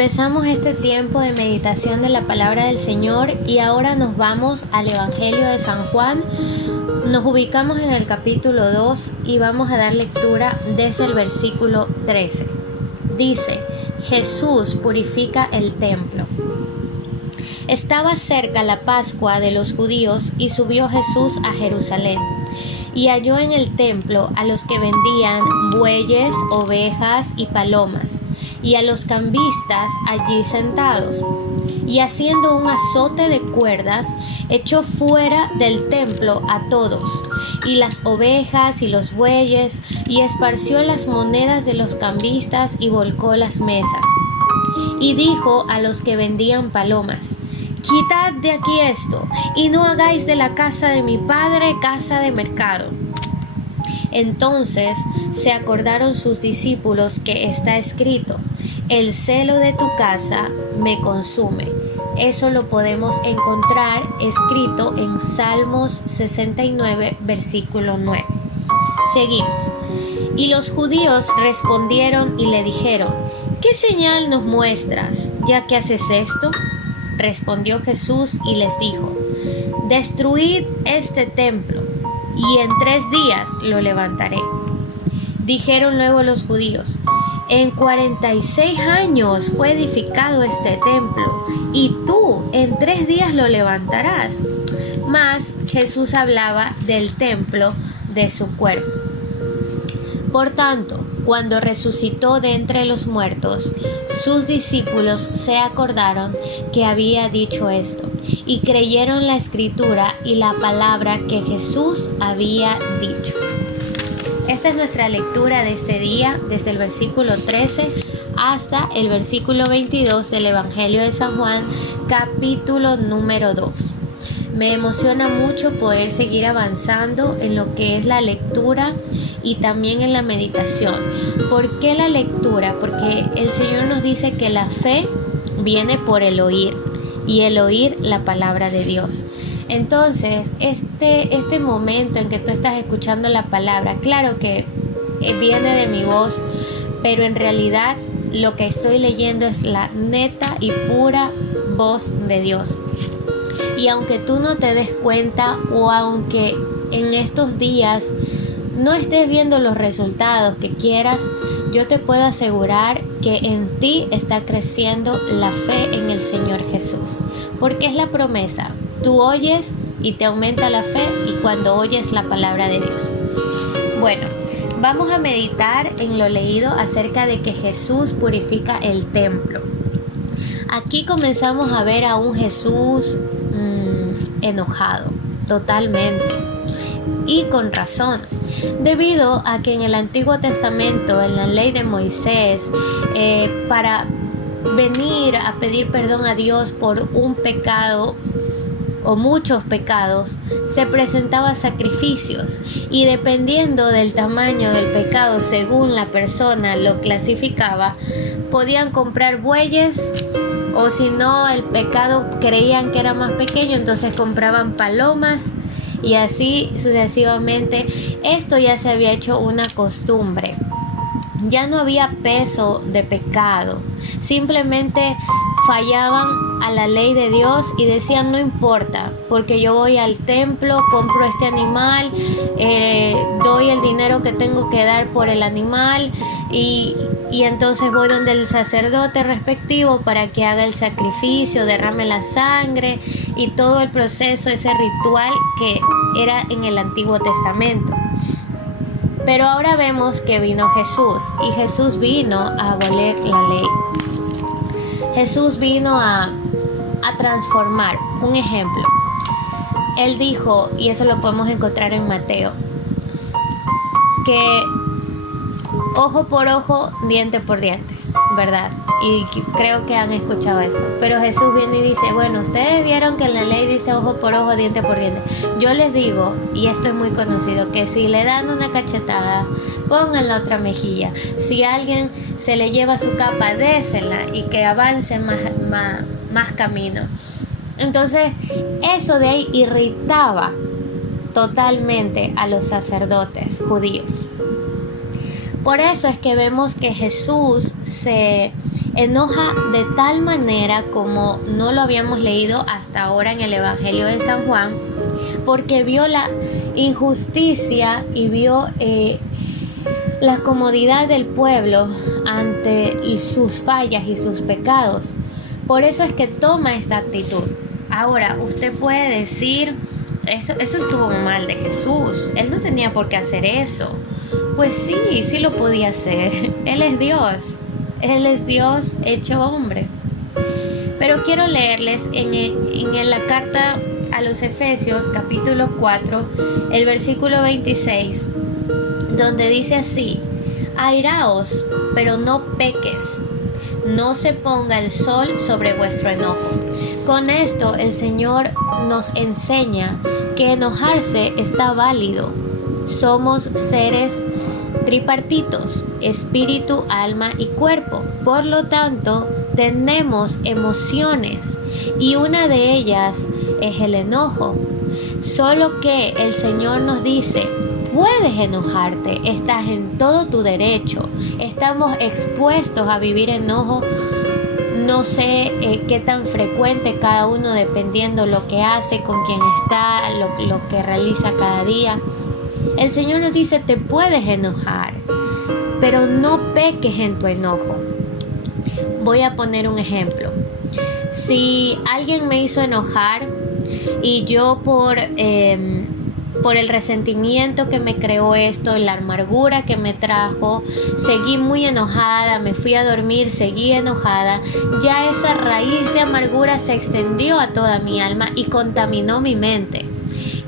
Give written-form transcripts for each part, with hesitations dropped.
Empezamos este tiempo de meditación de la palabra del Señor y ahora nos vamos al Evangelio de San Juan. Nos ubicamos en el capítulo 2 y vamos a dar lectura desde el versículo 13. Dice: Jesús purifica el templo. Estaba cerca la Pascua de los judíos y subió Jesús a Jerusalén. Y halló en el templo a los que vendían bueyes, ovejas y palomas, y a los cambistas allí sentados. Y haciendo un azote de cuerdas, echó fuera del templo a todos, y las ovejas y los bueyes, y esparció las monedas de los cambistas y volcó las mesas. Y dijo a los que vendían palomas: Quitad de aquí esto, y no hagáis de la casa de mi padre casa de mercado. Entonces se acordaron sus discípulos que está escrito: el celo de tu casa me consume. Eso lo podemos encontrar escrito en Salmos 69, versículo 9. Seguimos. Y los judíos respondieron y le dijeron: ¿qué señal nos muestras, ya que haces esto? Respondió Jesús y les dijo: destruid este templo, y en 3 días lo levantaré. Dijeron luego los judíos: en 46 años fue edificado este templo, y tú en 3 días lo levantarás. Mas Jesús hablaba del templo de su cuerpo. Por tanto, cuando resucitó de entre los muertos, sus discípulos se acordaron que había dicho esto, y creyeron la escritura y la palabra que Jesús había dicho. Esta es nuestra lectura de este día, desde el versículo 13 hasta el versículo 22 del Evangelio de San Juan, capítulo número 2. Me emociona mucho poder seguir avanzando en lo que es la lectura y también en la meditación. ¿Por qué la lectura? Porque el Señor nos dice que la fe viene por el oír, y el oír la palabra de Dios. Entonces, este momento en que tú estás escuchando la palabra, claro que viene de mi voz, pero en realidad lo que estoy leyendo es la neta y pura voz de Dios. Y aunque tú no te des cuenta, o aunque en estos días no estés viendo los resultados que quieras, yo te puedo asegurar que en ti está creciendo la fe en el Señor Jesús, porque es la promesa. Tú oyes y te aumenta la fe, y cuando oyes la palabra de Dios. Bueno, vamos a meditar en lo leído acerca de que Jesús purifica el templo. Aquí comenzamos a ver a un Jesús enojado, totalmente, y con razón, debido a que en el Antiguo Testamento, en la ley de Moisés, para venir a pedir perdón a Dios por un pecado o muchos pecados, se presentaba sacrificios, y dependiendo del tamaño del pecado, según la persona lo clasificaba, podían comprar bueyes, o si no, el pecado creían que era más pequeño, entonces compraban palomas, y así sucesivamente. Esto ya se había hecho una costumbre. Ya no había peso de pecado, simplemente fallaban a la ley de Dios y decían: no importa, porque yo voy al templo, compro este animal, doy el dinero que tengo que dar por el animal, y entonces voy donde el sacerdote respectivo para que haga el sacrificio, derrame la sangre y todo el proceso, ese ritual que era en el Antiguo Testamento. Pero ahora vemos que vino Jesús, y Jesús vino a abolir la ley. Jesús vino a transformar. Un ejemplo, Él dijo, y eso lo podemos encontrar en Mateo, que ojo por ojo, diente por diente, ¿verdad? Y creo que han escuchado esto. Pero Jesús viene y dice: bueno, ustedes vieron que en la ley dice ojo por ojo, diente por diente. Yo les digo, y esto es muy conocido, que si le dan una cachetada, pongan la otra mejilla. Si a alguien se le lleva su capa, désela, y que avance más camino. Entonces, eso de ahí irritaba totalmente a los sacerdotes judíos. Por eso es que vemos que Jesús se enoja de tal manera como no lo habíamos leído hasta ahora en el Evangelio de San Juan, porque vio la injusticia y vio la comodidad del pueblo ante sus fallas y sus pecados. Por eso es que toma esta actitud. Ahora, usted puede decir, eso estuvo mal de Jesús, él no tenía por qué hacer eso. Pues sí lo podía hacer. Él es Dios hecho hombre. Pero quiero leerles en la carta a los Efesios, capítulo 4, el versículo 26, donde dice así: airaos, pero no peques, no se ponga el sol sobre vuestro enojo. Con esto el Señor nos enseña que enojarse está válido. Somos seres tripartitos, espíritu, alma y cuerpo. Por lo tanto, tenemos emociones y una de ellas es el enojo. Solo que el Señor nos dice: puedes enojarte, estás en todo tu derecho. Estamos expuestos a vivir enojo. No sé qué tan frecuente cada uno, dependiendo lo que hace, con quién está, lo que realiza cada día. El Señor nos dice: te puedes enojar, pero no peques en tu enojo. Voy a poner un ejemplo. Si alguien me hizo enojar y yo por el resentimiento que me creó esto, la amargura que me trajo, seguí muy enojada, me fui a dormir, seguí enojada, ya esa raíz de amargura se extendió a toda mi alma y contaminó mi mente.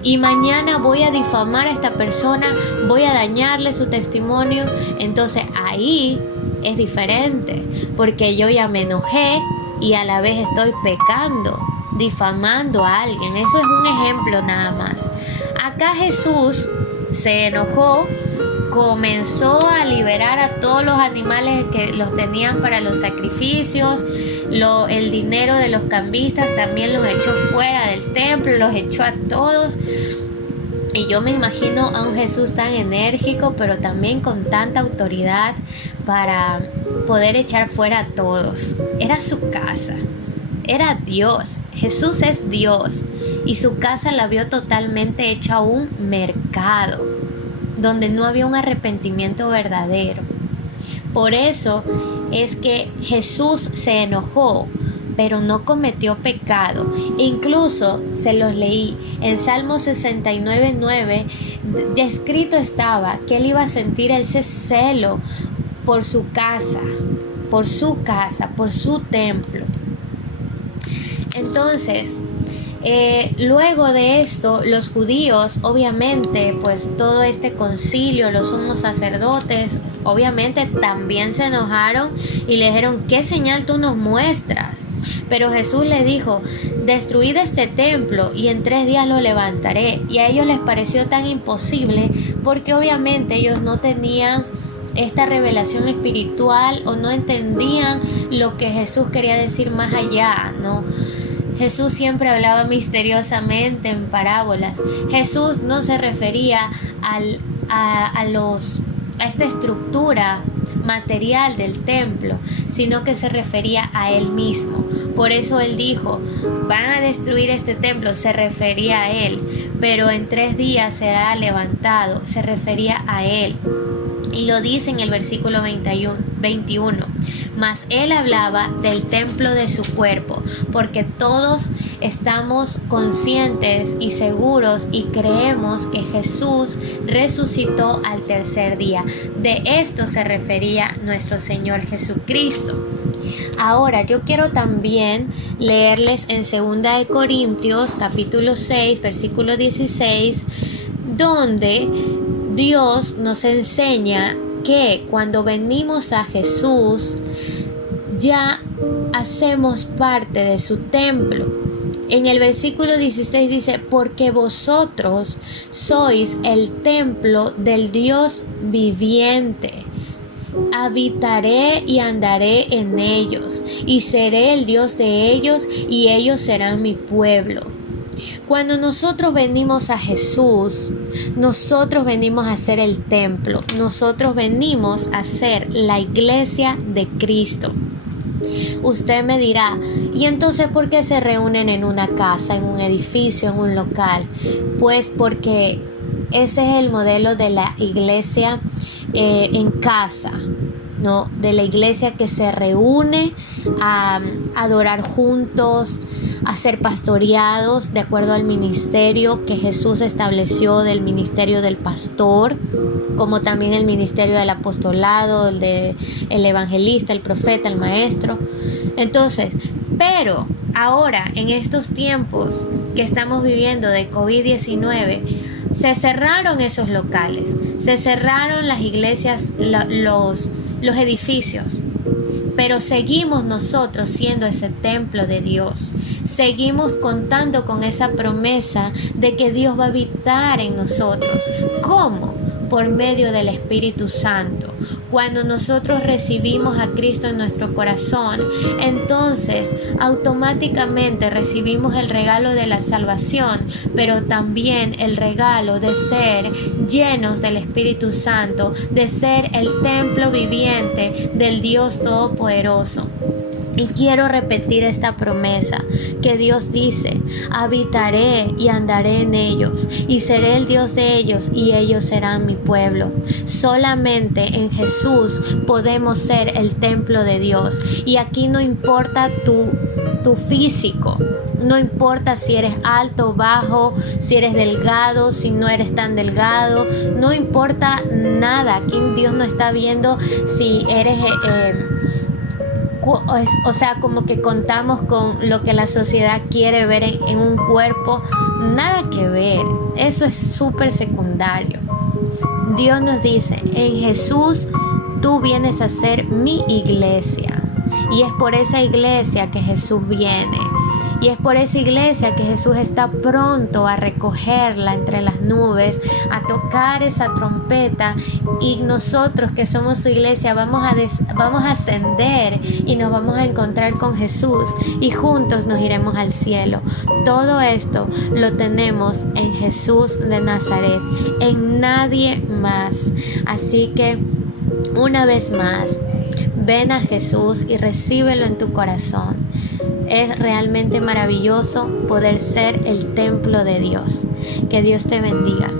Y mañana voy a difamar a esta persona, voy a dañarle su testimonio. Entonces ahí es diferente, porque yo ya me enojé y a la vez estoy pecando, difamando a alguien. Eso es un ejemplo nada más. Acá Jesús se enojó, comenzó a liberar a todos los animales que los tenían para los sacrificios, el dinero de los cambistas también los echó fuera del templo, los echó a todos. Y yo me imagino a un Jesús tan enérgico, pero también con tanta autoridad para poder echar fuera a todos. Era su casa, era Dios. Jesús es Dios y su casa la vio totalmente hecha un mercado donde no había un arrepentimiento verdadero. Por eso es que Jesús se enojó, pero no cometió pecado. Incluso se los leí en Salmo 69:9, descrito estaba que él iba a sentir ese celo por su casa, por su templo. Entonces, luego de esto, los judíos, obviamente, pues todo este concilio, los sumos sacerdotes, obviamente también se enojaron y le dijeron: ¿qué señal tú nos muestras? Pero Jesús les dijo: destruid este templo y en 3 días lo levantaré. Y a ellos les pareció tan imposible porque obviamente ellos no tenían esta revelación espiritual o no entendían lo que Jesús quería decir más allá, ¿no? Jesús siempre hablaba misteriosamente en parábolas. Jesús no se refería a esta estructura material del templo, sino que se refería a él mismo. Por eso él dijo: van a destruir este templo, se refería a él, pero en 3 días será levantado, se refería a él. Y lo dice en el versículo 21. Mas él hablaba del templo de su cuerpo, porque todos estamos conscientes y seguros y creemos que Jesús resucitó al 3er día. De esto se refería nuestro Señor Jesucristo. Ahora yo quiero también leerles en 2 Corintios capítulo 6 versículo 16, donde Dios nos enseña que cuando venimos a Jesús ya hacemos parte de su templo. En el versículo 16 dice: porque vosotros sois el templo del Dios viviente. Habitaré y andaré en ellos, y seré el Dios de ellos, y ellos serán mi pueblo. Cuando nosotros venimos a Jesús, nosotros venimos a ser el templo, nosotros venimos a ser la iglesia de Cristo. Usted me dirá, ¿y entonces por qué se reúnen en una casa, en un edificio, en un local? Pues porque ese es el modelo de la iglesia en casa, ¿no? De la iglesia que se reúne a adorar juntos, a ser pastoreados de acuerdo al ministerio que Jesús estableció, del ministerio del pastor, como también el ministerio del apostolado, el evangelista, el profeta, el maestro. Entonces, pero ahora en estos tiempos que estamos viviendo de COVID-19, se cerraron esos locales, se cerraron las iglesias, los edificios. Pero seguimos nosotros siendo ese templo de Dios. Seguimos contando con esa promesa de que Dios va a habitar en nosotros. ¿Cómo? Por medio del Espíritu Santo. Cuando nosotros recibimos a Cristo en nuestro corazón, entonces automáticamente recibimos el regalo de la salvación, pero también el regalo de ser llenos del Espíritu Santo, de ser el templo viviente del Dios Todopoderoso. Y quiero repetir esta promesa que Dios dice: habitaré y andaré en ellos, y seré el Dios de ellos, y ellos serán mi pueblo. Solamente en Jesús podemos ser el templo de Dios. Y aquí no importa tu físico, no importa si eres alto o bajo, si eres delgado, si no eres tan delgado, no importa nada. Aquí Dios no está viendo si eres... o sea, como que contamos con lo que la sociedad quiere ver en un cuerpo. Nada que ver, eso es súper secundario. Dios nos dice: en Jesús tú vienes a ser mi iglesia, y es por esa iglesia que Jesús viene. Y es por esa iglesia que Jesús está pronto a recogerla entre las nubes, a tocar esa trompeta, y nosotros que somos su iglesia vamos a ascender y nos vamos a encontrar con Jesús, y juntos nos iremos al cielo. Todo esto lo tenemos en Jesús de Nazaret, en nadie más. Así que una vez más, ven a Jesús y recíbelo en tu corazón. Es realmente maravilloso poder ser el templo de Dios. Que Dios te bendiga.